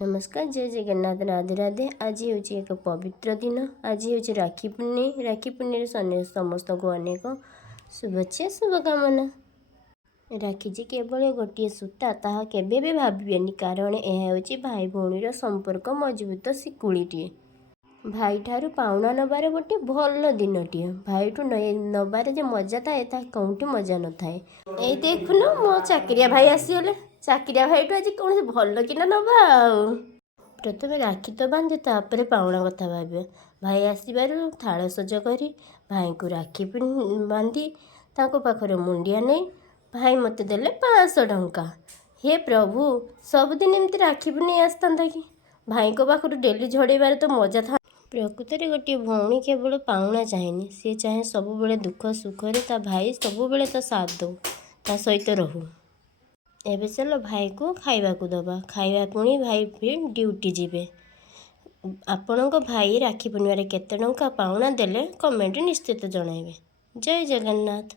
नमस्कार, जय जगन्नाथ, राधे राधे। आज हूँ एक पवित्र दिन। आज हूँ राखी पूर्णिमा। राखी पूर्णिमार समस्त को अनेक शुभेच्छा शुभकामना। राखी जी केवल गोटे सूता ताहा केबे भी भाविबेनी, कारण यह हूँ भाई भौणीर संपर्क मजबूत शिकुड़ीटे। भाई ठारू पाउना नबार गोटे भल दिनटे। भाई ठू नबार जे मजा थाए ता कौटी मजा न थाए। ए देखुन मो चाकरिया भाई आसीगले। चाकरिया भाई ठू आज कौन भल कि नबा। प्रथम राखी तो बांधे तापर पाउना कथा भाव। भाई आसबार थाल सज करी भाई को राखी बांधी पाखर मुंडिया नहीं भाई मत देले 500 टंका। हे प्रभु, सबुदिन एमती राखी नहीं आसता कि भाई को पाखर डेली झड़ेबार तो मजा था। प्रकृत में गोटे भौणी केवल पाउना चाहेनी, सी चाहे सब दुख सुख ता भाई सब ता साथ दो ता सहित रहू। एबे चलो भाई को खाइबा को दबा, खाइबा पुणी भाई फिर ड्यूटी जीवे। आपणक भाई राखी पूर्णिमार केते टंका पाउना देले कमेंट निश्चित जणाइबे। जय जगन्नाथ।